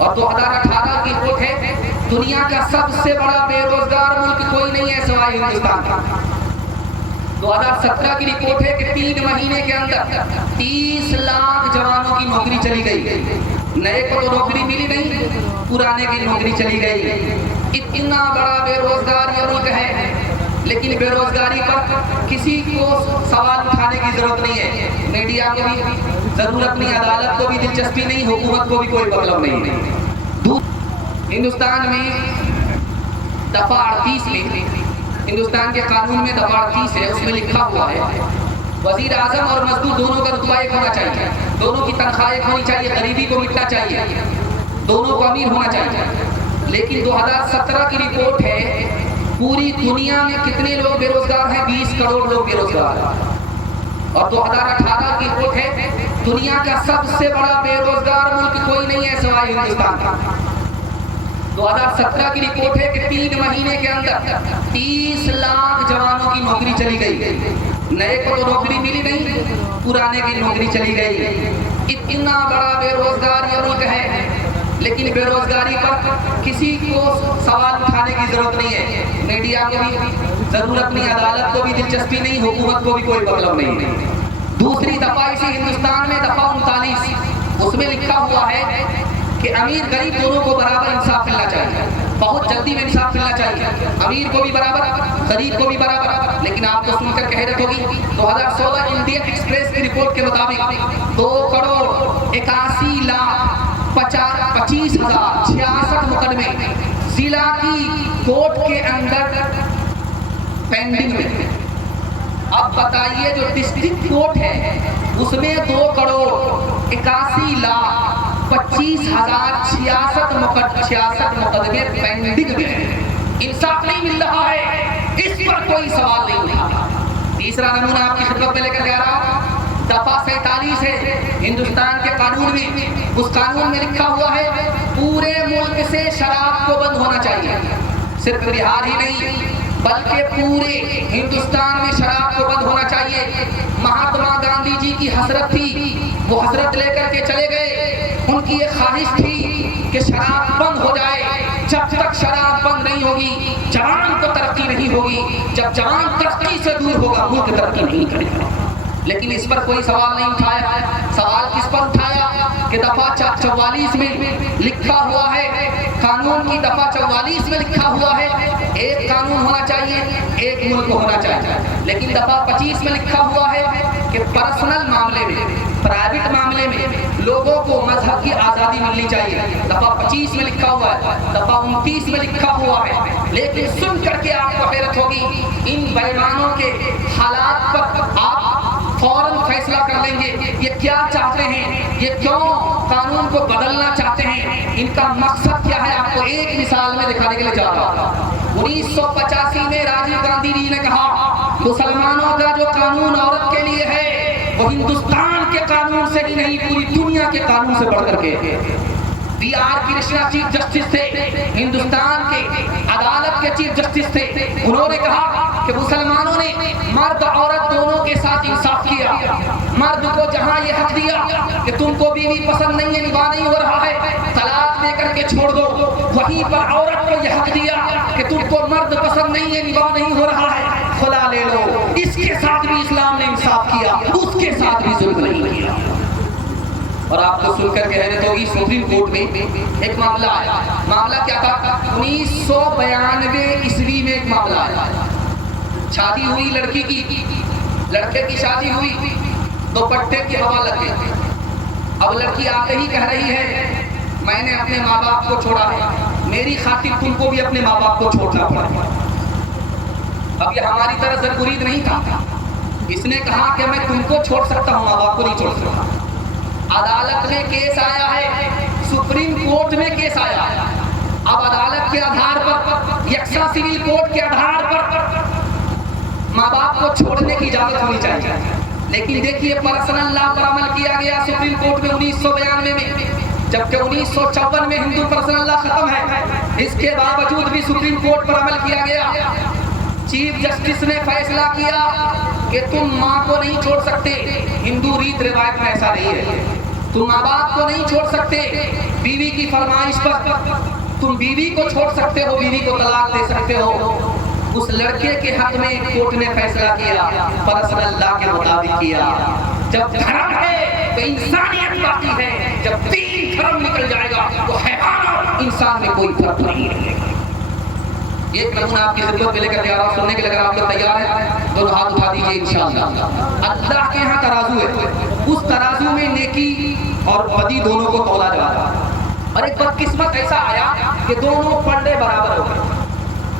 और 2018 की रिपोर्ट है, दुनिया का सबसे बड़ा बेरोजगार मुल्क कोई नहीं है सिवाय हिंदुस्तान का। 2017 की रिपोर्ट है कि 3 महीने के अंदर 30 लाख जवानों की नौकरी चली गई। नए को तो नौकरी मिली नहीं, पुराने की नौकरी चली गई। इतना बड़ा बेरोजगार ये मुल्क है, लेकिन बेरोजगारी पर किसी को सवाल उठाने की जरूरत नहीं है। मीडिया को भी जरूरत नहीं, अदालत को भी दिलचस्पी नहीं, हुकूमत को भी कोई मतलब नहीं। हिंदुस्तान में दफा 38 में, हिंदुस्तान के कानून में दफा 38 है, उसमें लिखा हुआ है वजीर आजम और मजदूर दोनों का रुतबा एक होना चाहिए, दोनों की तनख्वाह एक होनी चाहिए, गरीबी को मिटना चाहिए, दोनों को अमीर होना चाहिए। लेकिन 2017 की रिपोर्ट है, पूरी दुनिया में कितने लोग बेरोजगार हैं? 20 करोड़ लोग बेरोजगार हैं। और 2018 की रिपोर्ट है, दुनिया का सबसे बड़ा बेरोजगार मुल्क कोई नहीं है सिवाय हिंदुस्तान का। 2017 की रिपोर्ट है कि 3 महीने के अंदर 30 लाख जवानों की नौकरी चली गई। नए को तो नौकरी मिली नहीं, पुराने की नौकरी चली गई। इतना बड़ा बेरोजगार ये मुल्क है, लेकिन बेरोजगारी पर किसी को सवाल उठाने की जरूरत नहीं है। मीडिया को भी जरूरत नहीं, अदालत को भी दिलचस्पी नहीं, हुकूमत को भी कोई मतलब नहीं। दूसरी दफा इसी हिंदुस्तान में दफा 39, उसमें लिखा हुआ है कि अमीर गरीब दोनों को बराबर इंसाफ मिलना चाहिए, बहुत जल्दी में इंसाफ मिलना चाहिए, अमीर को भी बराबर, गरीब को भी बराबर। लेकिन आप तो सुनकर कह रहे होगी, 2016 इंडियन एक्सप्रेस की रिपोर्ट के मुताबिक 2,81,25,066 मुकदमे जिला की कोर्ट के अंदर पेंडिंग में। अब बताइए, जो डिस्ट्रिक्ट कोर्ट है उसमें 2,81,25,066 मुकदमे पेंडिंग में। इंसाफ नहीं मिल रहा है, इस पर कोई सवाल नहीं उठा। तीसरा नमूना आपकी खिदमत में लेकर जा रहा हूं, दफा 47 है हिंदुस्तान के कानून में। उस कानून में लिखा हुआ है, पूरे मुल्क से शराब को बंद होना चाहिए। सिर्फ बिहार ही नहीं, बल्कि पूरे हिंदुस्तान में शराब को बंद होना चाहिए। महात्मा गांधी जी की हसरत थी, वो हसरत लेकर के चले गए। उनकी ये ख्वाहिश थी कि शराब बंद हो जाए। जब तक शराब बंद नहीं होगी, जवान को तरक्की नहीं होगी। जब जवान तरक्की से दूर होगा, मुल्क तरक्की नहीं करेगा। लेकिन इस पर कोई सवाल नहीं उठाया। सवाल किस पर उठाया कि दफा 44 में लिखा हुआ है, कानून की दफा 44 में लिखा हुआ है, एक कानून होना चाहिए, एक मुल्क होना चाहिए। लेकिन दफा 25 में लिखा हुआ है कि पर्सनल मामले में, प्राइवेट मामले में लोगों को मजहब की आज़ादी मिलनी चाहिए। दफा 25 में लिखा हुआ है, दफा 29 में लिखा हुआ है। लेकिन सुन करके आपको हैरत होगी, इन बेईमानों के हालात पर आप फौरन फैसला कर लेंगे, ये क्या चाहते हैं, ये क्यों कानून को बदलना चाहते हैं, इनका मकसद क्या है। आपको एक मिसाल में दिखाने के लिए जा रहा हूं। 1985 में राजीव गांधी जी ने कहा, मुसलमानों का जो कानून औरत के लिए है, वो हिंदुस्तान के कानून से ही नहीं, पूरी दुनिया के कानून से बढ़कर के। B.R. कृष्णा चीफ जस्टिस थे, हिंदुस्तान के अदालत के चीफ जस्टिस थे। उन्होंने कहा कि मुसलमानों ने मर्द औरत दोनों के साथ इंसाफ किया। मर्द को जहां ये हक दिया कि तुमको बीवी पसंद नहीं है, निभा नहीं हो रहा है, तलाक देकर के छोड़ दो, वहीं पर औरत को यह हक दिया कि तुमको मर्द पसंद नहीं है, निभा नहीं हो रहा है, खुला ले लो। इसके साथ भी इस्लाम ने इंसाफ किया, उसके साथ भी जुल्म नहीं किया। और आपको सुनकर कह रहे थे, सुप्रीम कोर्ट में एक मामला आया। मामला क्या था? 1992 ईस्वी में एक मामला आया। शादी हुई लड़की की, लड़के की शादी हुई, दुपट्टे की हवा लग गई। अब लड़की आके ही कह रही है, मैंने अपने माँ बाप को छोड़ा है, मेरी खातिर तुमको भी अपने माँ बाप को छोड़ना पड़ा। अब ये हमारी तरह ज़रूरीद नहीं था। इसने कहा कि मैं तुमको छोड़ सकता हूँ, माँ बाप को नहीं छोड़ सकता। अदालत में केस आया है, सुप्रीम कोर्ट में केस आया है। अब अदालत के आधार पर, यक्सा सिविल कोर्ट के आधार पर माँ बाप को छोड़ने की इजाजत होनी चाहिए। लेकिन देखिए, पर्सनल लॉ पर अमल किया गया सुप्रीम कोर्ट में 1992 में, जबकि 1954 में हिंदू पर्सनल लॉ खत्म है। इसके बावजूद भी सुप्रीम कोर्ट पर अमल किया गया। चीफ जस्टिस ने फैसला किया कि तुम माँ को नहीं छोड़ सकते, हिंदू रीत रिवायत में ऐसा नहीं है। तुम माँ बाप को नहीं छोड़ सकते बीवी की फरमाइश पर, तुम बीवी को छोड़ सकते हो, बीवी को तलाक दे सकते हो। उस लड़के के हक में कोर्ट ने फैसला किया, पर अल्लाह के मुताबिक किया। जब धर्म है तो इंसानियत बाकी है, जब तीन धर्म निकल जाएगा तो हैवान और इंसान में कोई फर्क नहीं रहेगा। एक नमूना आपकी खिदमत में लेकर तैयार, सुनने के लिए अगर आप लोग तैयार हैं दोनों हाथ उठा दीजिए इंशाअल्लाह। अल्लाह के यहाँ तराजू है, उस तराजू में नेकी और बदी दोनों को तौला जा रहा है। और एक बदकिस्मत ऐसा आया कि दोनों पल्ले बराबर हो गए,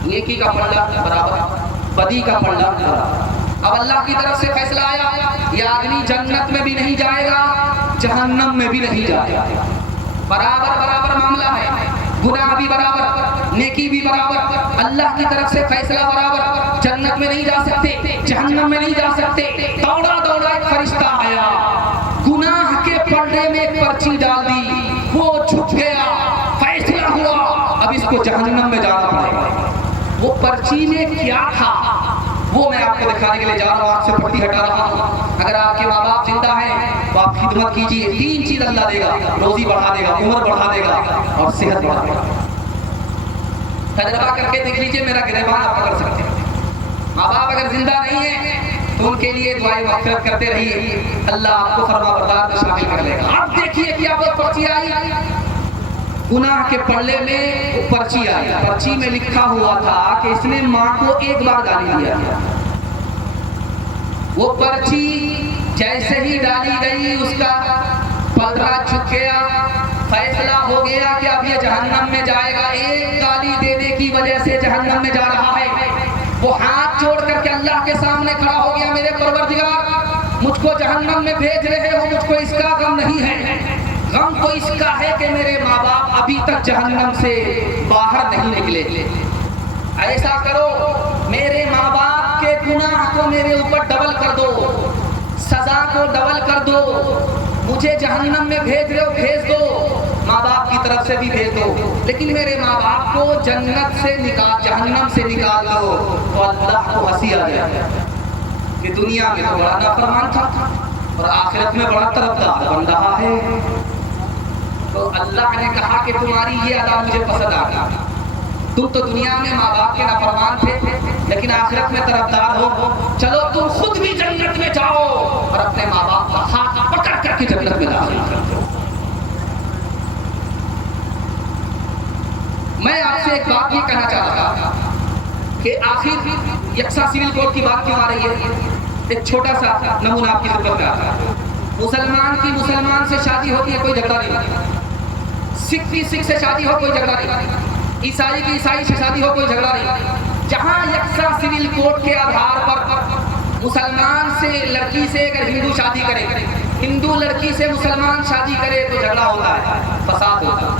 नेकी का पल्ला बराबर, बदी का पल्ला बराबर। अब अल्लाह की तरफ से फैसला आया, ये आदमी जन्नत में भी नहीं जाएगा, जहन्नम में भी नहीं जाएगा। बराबर बराबर मामला है, गुनाह भी बराबर, नेकी भी बराबर, अल्लाह की तरफ से फैसला बराबर। जन्नत में नहीं जा सकते, जहन्नम में नहीं जा सकते। दौड़ा दौड़ा एक फरिश्ता आया, गुनाह के पल्ले में एक पर्ची डाल दी, वो झुक गया, फैसला हुआ अब इसको जहन्नम में जाना पड़ेगा। वो पर्ची में क्या था वो मैं आपको दिखाने के लिए जा रहा हूँ, आपसे पट्टी हटा रहा हूँ। अगर आपके माँ बाप जिंदा हैं तो आप खिदमत कीजिए, तीन चीज अल्लाह देगा, रोजी बढ़ा देगा, उम्र बढ़ा देगा और सेहत बढ़ा देगा। तजर्बा करके देख लीजिए, मेरा गिरबान आप पकड़ सकते हैं। माँ बाप अगर जिंदा नहीं है तो उनके लिए दुआएं मग़फ़िरत करते रहिए, अल्लाह आपको फरमाबरदार में शामिल कर लेगा। अब देखिए क्या वो पर्ची आई, गुनाह के पल्ले में पर्ची आई, पर्ची में लिखा हुआ था कि इसने माँ को एक बार गाली दिया। वो पर्ची जैसे ही डाली गई उसका पलड़ा झुक गया, फैसला हो गया कि अब ये जहन्नम में जाएगा। एक गाली देने की वजह से जहन्नम में जा रहा है। वो हाथ जोड़ करके अल्लाह के सामने खड़ा हो गया, मेरे परवरदिगार मुझको जहन्नम में भेज रहे हो, मुझको इसका गम नहीं है, गम तो इसका है कि मेरे माँ बाप अभी तक जहन्नम से बाहर नहीं निकले। ऐसा करो, मेरे माँ बाप के गुनाह को मेरे ऊपर डबल कर दो, सजा को डबल कर दो। मुझे जहन्नम में भेज रहे हो, भेज दो, माँ बाप की तरफ से भी भेज दो, लेकिन मेरे माँ बाप को जन्नत से निकाल, जहन्नम से निकाल दो। तो अल्लाह को हंसी आ जाए कि दुनिया में तो बड़ा नाफरमान था और आखिरत में बड़ा तरफदार बन रहा है। तो अल्लाह ने कहा कि तुम्हारी ये अदा मुझे पसंद आ गई। तुम तो दुनिया में माँ बाप के नाफरमान थे, लेकिन आखिरत में तरफदार हो। चलो तुम खुद भी जन्नत में जाओ और अपने माँ बाप का हाथ पकड़ करके जन्नत में दाखिल कर दो। मैं आपसे एक बात ये कहना चाह रहा था कि आखिर यकसा सिविल कोड की बात क्यों आ रही है। एक छोटा सा नमूना आपकी खिदमत में आता है। मुसलमान की मुसलमान से शादी होती है, कोई झगड़ा नहीं। सिख की सिख से शादी हो, कोई झगड़ा नहीं। ईसाई की ईसाई से शादी हो, कोई झगड़ा नहीं। जहां यकसा सिविल कोड के आधार पर मुसलमान से लड़की से अगर हिंदू शादी करे, हिंदू लड़की से मुसलमान शादी करे तो झगड़ा होता है, फसाद होता है।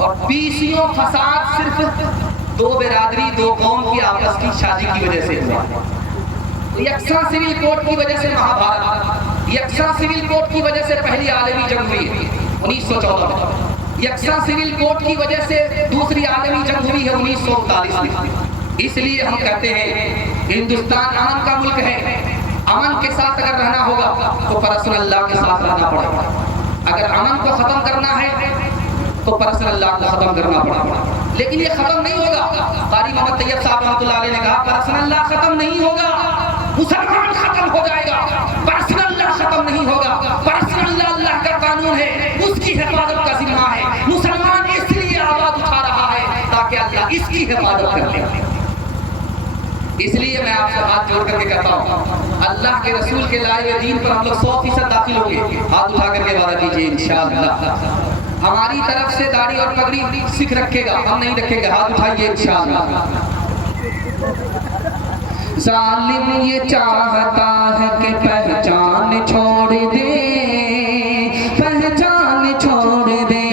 और बीसियों फसाद सिर्फ दो बिरादरी, दो कौम की आपस की शादी की वजह से हुआ। यकसा सिविल कोड की वजह से महाभारत, यकसा सिविल कोड की वजह से पहली आलमी जंग हुई 1914 में, यकसा सिविल कोड की वजह से दूसरी आलमी जंग हुई है 1939 में। इसलिए हम कहते हैं हिंदुस्तान अमन का मुल्क है। अमन के साथ अगर रहना होगा तो परसन अल्लाह के साथ रहना पड़ेगा। अगर अमन को खत्म करना है तो परसन अल्लाह को खत्म करना पड़ेगा। लेकिन ये खत्म नहीं होगा। कारी मोहम्मद तैयब साहब रहमतुल्लाह अलैह ने कहा परसन अल्लाह खत्म नहीं होगा, मुसलमान खत्म हो जाएगा। परसन अल्लाह खत्म नहीं होगा। परसन अल्लाह अल्लाह का कानून है, उसकी हिफाजत का जिम्मा है। मुसलमान इसलिए आवाज उठा रहा है ताकि अल्लाह इसकी हिफाजत कर ले। इसलिए मैं आपसे हाथ जोड़ करके कहता हूँ, अल्लाह के रसूल के लाए हुए दीन पर हम लोग 100% दाखिल होंगे। हाथ उठा करके वादा कीजिए इंशाअल्लाह। हमारी तरफ से दाढ़ी और पगड़ी सिख रखेगा, हम नहीं रखेंगे। हाथ उठाइए इंशाअल्लाह। जालिम ये चाहता है कि पहचान छोड़ दे, पहचान छोड़ दे।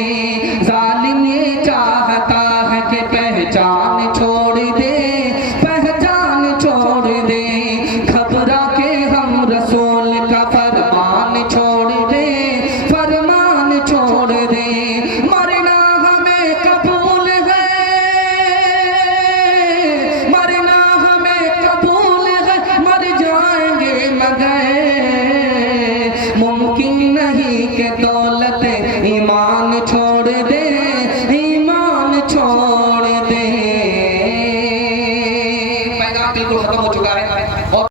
जालिम ये चाहता है कि पहचान छोड़ दे, पहचान छोड़ दे। घबरा के हम रसूल का फरमान छोड़ दे, फरमान छोड़ दे। मरना हमें कबूल है, मरना हमें कबूल है, मर जाएंगे मगर बिल्कुल खत्म हो चुका